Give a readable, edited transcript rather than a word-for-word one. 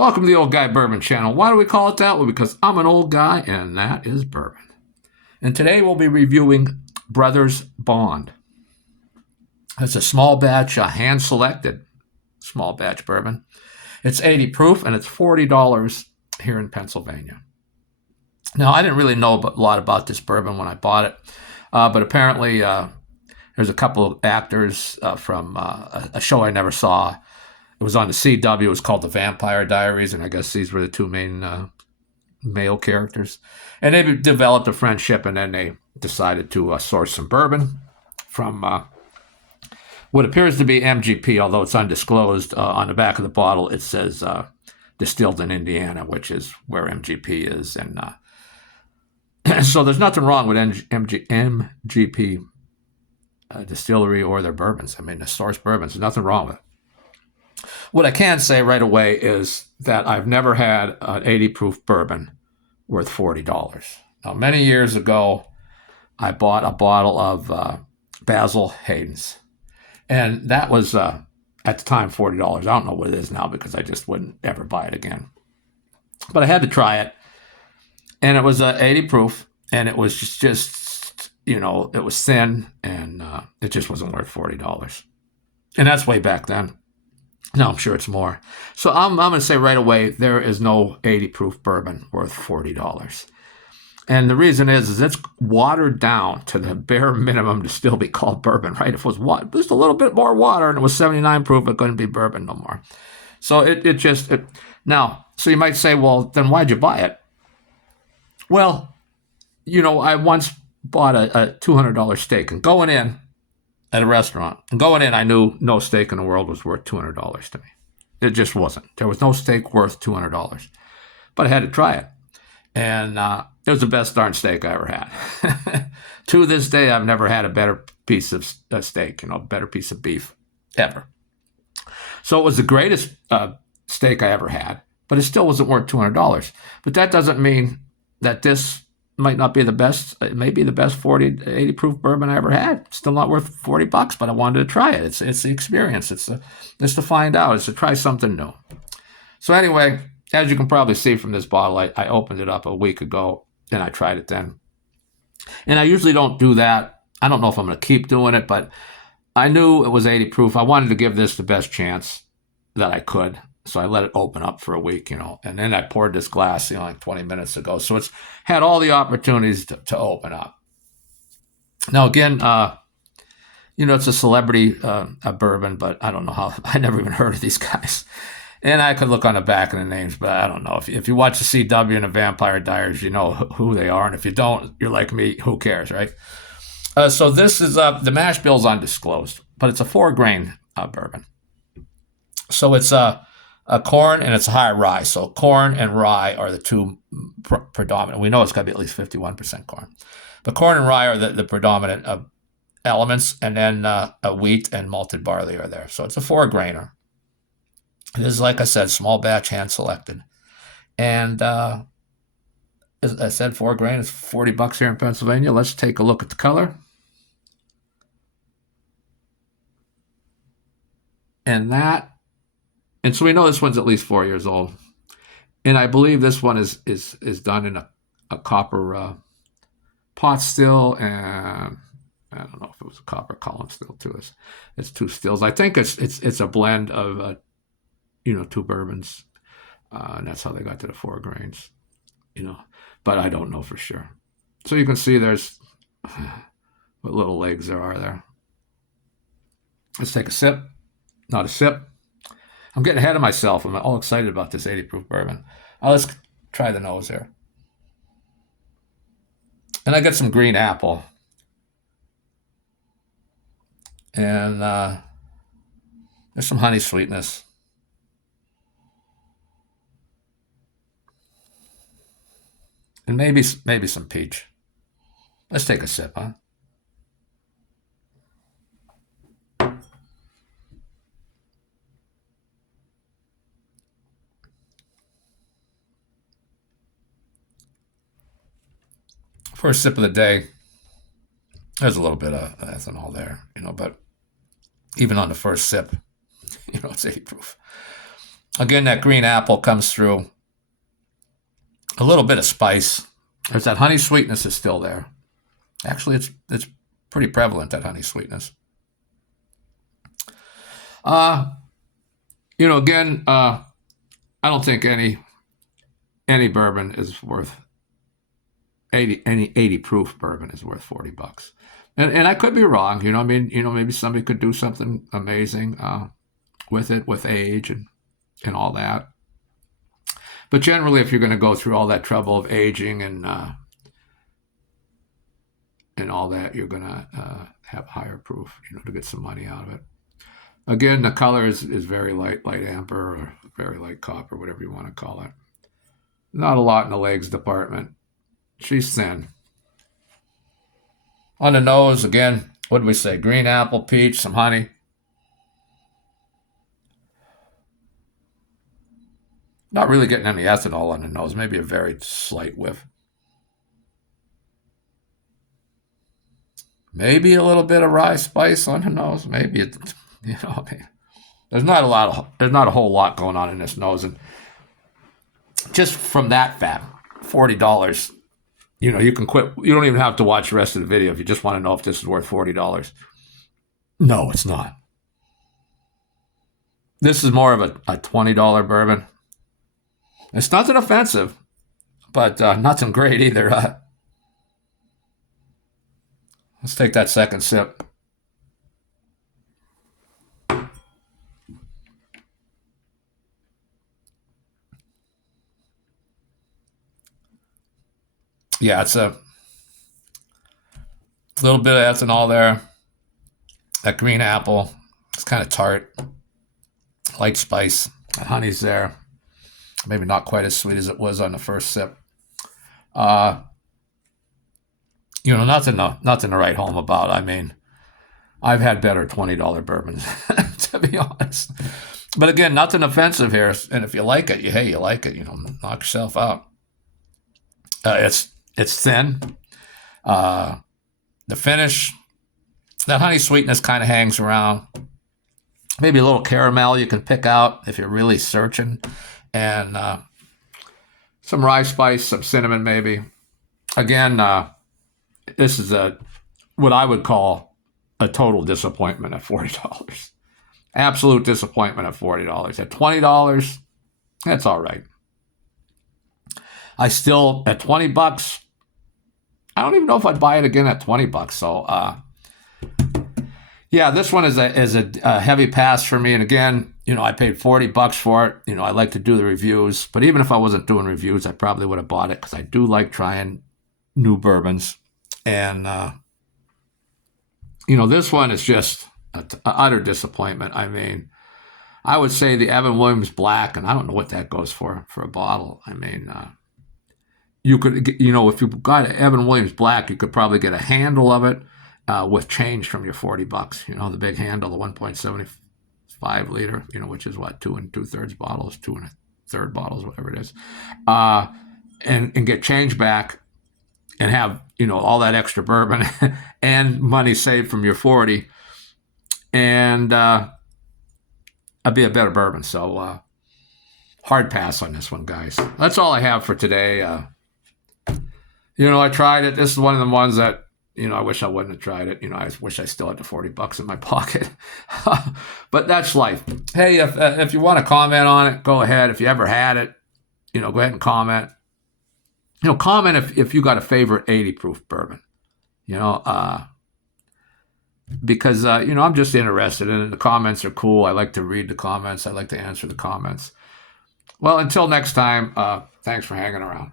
Welcome to the Old Guy Bourbon Channel. Why do we call it that? Well, because I'm an old guy, and that is bourbon. And today we'll be reviewing Brothers Bond. It's a small batch, hand-selected small batch bourbon. It's 80 proof, and it's $40 here in Pennsylvania. Now, I didn't really know a lot about this bourbon when I bought it, but apparently there's a couple of actors from a show I never saw. It was on the CW. It was called The Vampire Diaries, and I guess these were the two main male characters. And they developed a friendship, and then they decided to source some bourbon from what appears to be MGP, although it's undisclosed. On the back of the bottle, it says distilled in Indiana, which is where MGP is. And so there's nothing wrong with MGP distillery or their bourbons. I mean, the source bourbons, there's nothing wrong with it. What I can say right away is that I've never had an 80 proof bourbon worth $40. Now, many years ago, I bought a bottle of Basil Hayden's, and that was at the time $40. I don't know what it is now because I just wouldn't ever buy it again. But I had to try it, and it was 80 proof, and it was just it was thin, and it just wasn't worth $40. And that's way back then. No, I'm sure it's more. So I'm going to say right away, there is no 80 proof bourbon worth $40. And the reason is it's watered down to the bare minimum to still be called bourbon, right? If it was just a little bit more water and it was 79 proof, it couldn't be bourbon no more. So now, so you might say, well, then why'd you buy it? Well, I once bought a $200 steak, and going in at a restaurant, I knew no steak in the world was worth $200 to me. It just wasn't. There was no steak worth $200. But I had to try it. And it was the best darn steak I ever had. To this day, I've never had a better piece of steak, better piece of beef ever. So it was the greatest steak I ever had, but it still wasn't worth $200. But that doesn't mean that this might not be the best. It may be the best 80 proof bourbon I ever had. Still not worth $40, but I wanted to try it. It's the experience. It's to find out. It's to try something new. So anyway, as you can probably see from this bottle, I opened it up a week ago, and I tried it then. And I usually don't do that. I don't know if I'm going to keep doing it, but I knew it was 80 proof. I wanted to give this the best chance that I could. So I let it open up for a week, and then I poured this glass, like 20 minutes ago. So it's had all the opportunities to open up. Now, again, it's a celebrity bourbon, but I don't know how. I never even heard of these guys. And I could look on the back of the names, but I don't know. If you watch the CW and the Vampire Diaries, you know who they are. And if you don't, you're like me. Who cares, right? So this is the mash bill's undisclosed, but it's a 4-grain bourbon. So it's corn, and it's high rye. So corn and rye are the two predominant. We know it's got to be at least 51% corn. But corn and rye are the predominant elements, and then wheat and malted barley are there. So it's a 4-grainer. This is, like I said, small batch, hand-selected. And as I said, 4 grain is $40 here in Pennsylvania. Let's take a look at the color. And so we know this one's at least 4 years old. And I believe this one is done in a copper pot still, and I don't know if it was a copper column still too. It's two stills. I think it's a blend of two bourbons, and that's how they got to the 4 grains. But I don't know for sure. So you can see there's what little legs there are there. Let's take a sip. Not a sip. I'm getting ahead of myself. I'm all excited about this 80 proof bourbon. Let's try the nose here. And I got some green apple. And there's some honey sweetness. And maybe some peach. Let's take a sip, huh? First sip of the day. There's a little bit of ethanol there, but even on the first sip, it's 80 proof. Again, that green apple comes through. A little bit of spice. There's that honey sweetness is still there. Actually, it's pretty prevalent, that honey sweetness. Again, I don't think any bourbon is worth 80 proof bourbon is worth $40. And I could be wrong, maybe somebody could do something amazing with it, with age and all that. But generally, if you're going to go through all that trouble of aging and all that, you're going to have higher proof, to get some money out of it. Again, the color is very light amber or very light copper, whatever you want to call it. Not a lot in the legs department. She's thin. On the nose, again, what did we say? Green apple, peach, some honey. Not really getting any ethanol on the nose. Maybe a very slight whiff. Maybe a little bit of rye spice on the nose. Maybe there's not a whole lot going on in this nose, and just from that fact, $40. You can quit. You don't even have to watch the rest of the video if you just want to know if this is worth $40. No, it's not. This is more of a $20 bourbon. It's nothing offensive, but nothing great either. Let's take that second sip. Yeah, it's a little bit of ethanol there. That green apple, it's kind of tart. Light spice. That honey's there. Maybe not quite as sweet as it was on the first sip. Nothing to write home about. I mean, I've had better $20 bourbons, to be honest. But again, nothing offensive here. And if you like it, you like it. Knock yourself out. It's thin. The finish, that honey sweetness kind of hangs around. Maybe a little caramel you can pick out if you're really searching. And some rye spice, some cinnamon maybe. Again, this is what I would call a total disappointment at $40. Absolute disappointment at $40. At $20, that's all right. I still, at $20, I don't even know if I'd buy it again at $20. So, yeah, this one is a heavy pass for me. And again, I paid $40 for it. I like to do the reviews. But even if I wasn't doing reviews, I probably would have bought it because I do like trying new bourbons. And, this one is just an utter disappointment. I mean, I would say the Evan Williams Black, and I don't know what that goes for a bottle. I mean, you could, if you got an Evan Williams Black, you could probably get a handle of it with change from your $40. The big handle, the 1.75 liter, which is what, 2 2/3 bottles, 2 1/3 bottles, whatever it is, and get change back and have, all that extra bourbon and money saved from your 40, and it'd be a better bourbon. So hard pass on this one, guys. That's all I have for today. I tried it. This is one of the ones that, I wish I wouldn't have tried it. I wish I still had the $40 in my pocket. But that's life. Hey, if you want to comment on it, go ahead. If you ever had it, go ahead and comment. Comment if you got a favorite 80 proof bourbon. Because, I'm just interested in it. The comments are cool. I like to read the comments. I like to answer the comments. Well, until next time, thanks for hanging around.